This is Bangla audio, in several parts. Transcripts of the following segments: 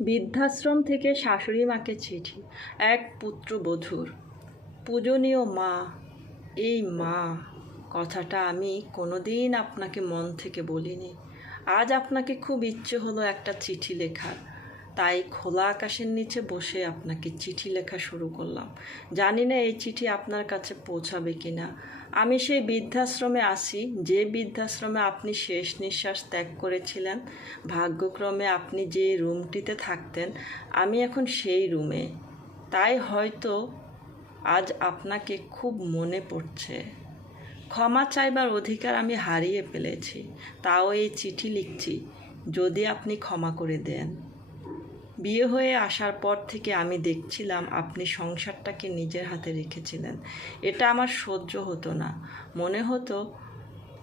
বৃদ্ধাশ্রম থেকে শাশুড়ি মাকে চিঠি। এক পুত্র পুত্রবধূর পূজনীয় মা, এই মা, কথাটা আমি কোনোদিন আপনাকে মন থেকে বলিনি। আজ আপনাকে খুব ইচ্ছে হলো একটা চিঠি লেখার। তাই খোলা আকাশের নিচে বসে আপনাকে চিঠি লেখা শুরু করলাম। জানি না এই চিঠি আপনার কাছে পৌঁছাবে কি না আমি সেই বৃদ্ধাশ্রমে আসি। যে বৃদ্ধাশ্রমে আপনি শেষ নিঃশ্বাস ত্যাগ করেছিলেন, ভাগ্যক্রমে আপনি যে রুমটিতে থাকতেন, আমি এখন সেই রুমে। তাই হয়তো আজ আপনাকে খুব মনে পড়ছে। ক্ষমা চাইবার অধিকার আমি হারিয়ে ফেলেছি, তাও এই চিঠি লিখছি। যদি আপনি ক্ষমা করে দেন। বিয়ে হয়ে আসার পর থেকে আমি দেখছিলাম আপনি সংসারটাকে নিজের হাতে রেখেছিলেন। এটা আমার সহ্য হতো না। মনে হতো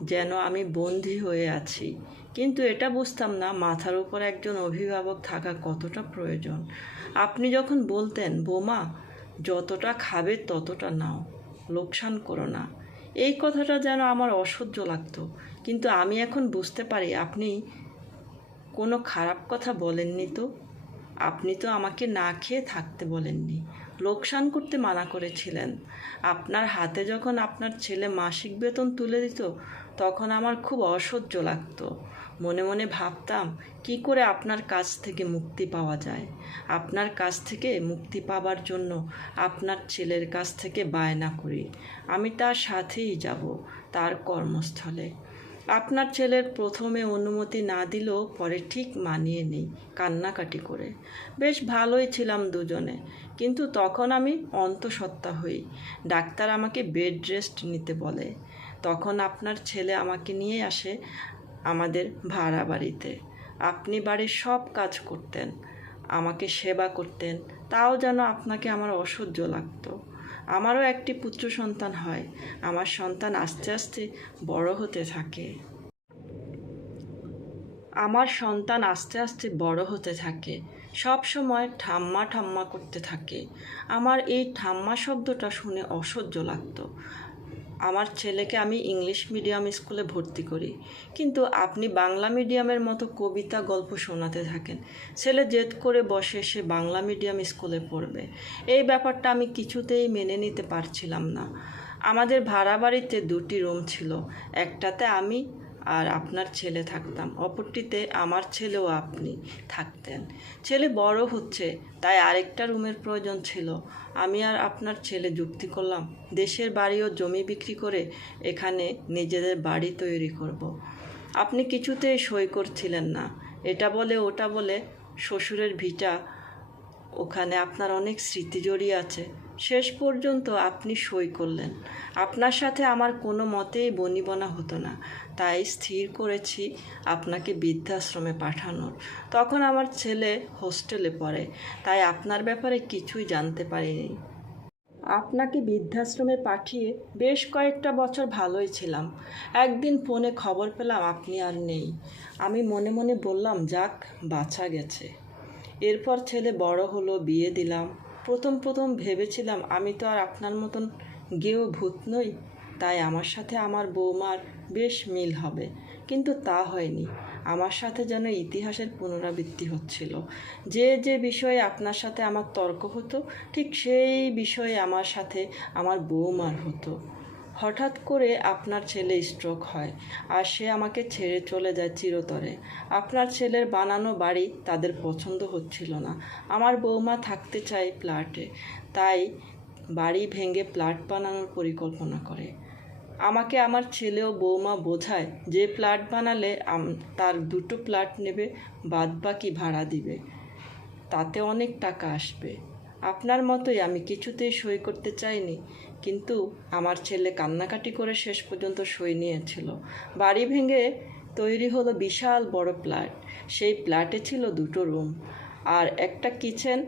যেন আমি বন্দি হয়ে আছি। কিন্তু এটা বুঝতাম না, মাথার উপর একজন অভিভাবক থাকা কতটা প্রয়োজন। আপনি যখন বলতেন, বোমা, যতটা খাবে ততটা নাও, লোকসান করো না। এই কথাটা যেন আমার অসহ্য লাগতো। কিন্তু আমি এখন বুঝতে পারি, আপনি কোনো খারাপ কথা বলেননি তো? আপনি তো আমাকে না খেয়ে থাকতে বলেননি। লোকসান করতে মানা করেছিলেন। আপনার হাতে যখন আপনার ছেলে মাসিক বেতন তুলে দিত, তখন আমার খুব অসহ্য লাগতো। মনে মনে ভাবতাম, কি করে আপনার কাছ থেকে মুক্তি পাওয়া যায়? আপনার কাছ থেকে মুক্তি পাবার জন্য আপনার ছেলের কাছ থেকে বায়না করি। আমি তার সাথেই যাব, তার কর্মস্থলে। আপনার ছেলের প্রথমে অনুমতি না দিলেও পরে ঠিক মানিয়ে নেই কান্নাকাটি করে। বেশ ভালোই ছিলাম দুজনে, কিন্তু তখন আমি অন্তঃসত্ত্বা হই। ডাক্তার আমাকে বেড রেস্ট নিতে বলে। তখন আপনার ছেলে আমাকে নিয়ে আসে আমাদের ভাড়া বাড়িতে। আপনি বাড়ির সব কাজ করতেন, আমাকে সেবা করতেন, তাও যেন আপনাকে আমার অসহ্য লাগতো। আমারও একটি পুত্র সন্তান হয়। আমার সন্তান আস্তে আস্তে বড় হতে থাকে। আমার সন্তান আস্তে আস্তে বড় হতে থাকে। সব সময় ঠাম্মা ঠাম্মা করতে থাকে। আমার এই ঠাম্মা শব্দটা শুনে অসহ্য লাগতো। আমার ছেলেকে আমি ইংলিশ মিডিয়াম স্কুলে ভর্তি করি। কিন্তু আপনি বাংলা মিডিয়ামের মতো কবিতা গল্প শোনাতে থাকেন। ছেলে জেদ করে বসে সে বাংলা মিডিয়াম স্কুলে পড়বে। এই ব্যাপারটা আমি কিছুতেই মেনে নিতে পারছিলাম না। আমাদের ভাড়া বাড়িতে দুটি রুম ছিল। একটাতে আমি আর আপনার ছেলে থাকতাম। অপরটিতে আমার ছেলেও আপনি থাকতেন। ছেলে বড় হচ্ছে, তাই আরেকটা রুমের প্রয়োজন ছিল। আমি আর আপনার ছেলে যুক্তি করলাম, দেশের বাড়ি ও জমি বিক্রি করে এখানে নিজেদের বাড়ি তৈরি করব। আপনি কিছুতেই সই করছিলেন না। এটা বলে ওটা বলে শ্বশুরের ভিটা, ওখানে আপনার অনেক স্মৃতি জড়িয়ে আছে। শেষ পর্যন্ত আপনি সই করলেন। আপনার সাথে আমার কোনো মতেই বনিবনা হতো না। তাই স্থির করেছি আপনাকে বৃদ্ধাশ্রমে পাঠানোর। তখন আমার ছেলে হোস্টেলে পড়ে, তাই আপনার ব্যাপারে কিছুই জানতে পারিনি। আপনাকে বৃদ্ধাশ্রমে পাঠিয়ে বেশ কয়েকটা বছর ভালোই ছিলাম। একদিন ফোনে খবর পেলাম আপনি আর নেই। আমি মনে মনে বললাম, যাক বাঁচা গেছে। এরপর ছেলে বড় হলো, বিয়ে দিলাম। প্রথম প্রথম ভেবেছিলাম, আমি তো আর আপনার মতন গেও ভূত নই, তাই আমার সাথে আমার বৌমার বেশ মিল হবে। কিন্তু তা হয়নি। আমার সাথে যেন ইতিহাসের পুনরাবৃত্তি হচ্ছিল। যে যে বিষয়ে আপনার সাথে আমার তর্ক হতো, ঠিক সেই বিষয়ে আমার সাথে আমার বৌমার হতো। হঠাৎ করে আপনার ছেলে স্ট্রোক হয় আর সে আমাকে ছেড়ে চলে যায় চিরতরে। আপনার ছেলের বানানো বাড়ি তাদের পছন্দ হচ্ছিল না। আমার বৌমা থাকতে চায় ফ্ল্যাটে তাই বাড়ি ভেঙে ফ্ল্যাট বানানোর পরিকল্পনা করে। আমাকে আমার ছেলে ও বৌমা বোঝায় যে ফ্ল্যাট বানালে তার দুটো ফ্ল্যাট নেবে বাদ বাকি ভাড়া দিবে। তাতে অনেক টাকা আসবে। আপনার মতোই আমি কিছুতেই সই করতে চাইনি, কিন্তু আমার ছেলে কান্নাকাটি করে শেষ পর্যন্ত সই নিয়েছিল। বাড়ি ভেঙে তৈরি হলো বিশাল বড় ফ্ল্যাট। সেই ফ্ল্যাটে ছিল দুটো রুম। আর একটা কিচেন।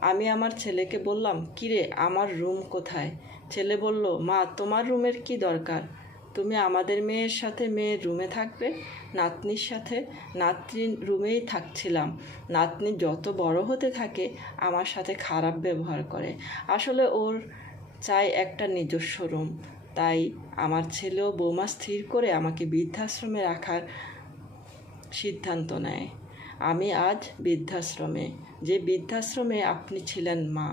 আমি আমার ছেলেকে বললাম, কিরে, আমার রুম কোথায়? ছেলে বলল, মা, তোমার রুমের কি দরকার? তুমি আমাদের মেয়ের সাথে মেয়ের রুমে থাকবে, নাতনির সাথে নাতনির রুমেই থাকছিলাম। নাতনি যত বড় হতে থাকে, আমার সাথে খারাপ ব্যবহার করে। আসলে ওর চাই একটা নিজস্ব রুম তাই আমার ছেলেও বৌমা স্থির করে আমাকে বৃদ্ধাশ্রমে রাখার সিদ্ধান্ত নেয়। আমি আজ বৃদ্ধাশ্রমে। যে বৃদ্ধাশ্রমে আপনি ছিলেন মা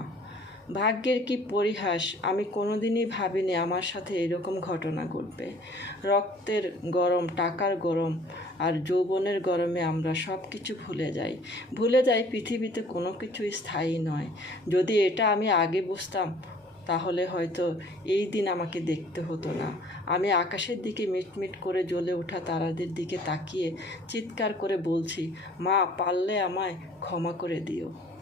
ভাগ্যের কি পরিহাস, আমি কোনোদিনই ভাবিনি আমার সাথে এরকম ঘটনা ঘটবে। রক্তের গরম, টাকার গরম আর যৌবনের গরমে আমরা সব কিছু ভুলে যাই। ভুলে যাই পৃথিবীতে কোনো কিছুই স্থায়ী নয়। যদি এটা আমি আগে বুঝতাম, তাহলে হয়তো এই দিন আমাকে দেখতে হতো না। আমি আকাশের দিকে মিটমিট করে জ্বলে ওঠা তারাদের দিকে তাকিয়ে চিৎকার করে বলছি, মা, পারলে আমায় ক্ষমা করে দিও।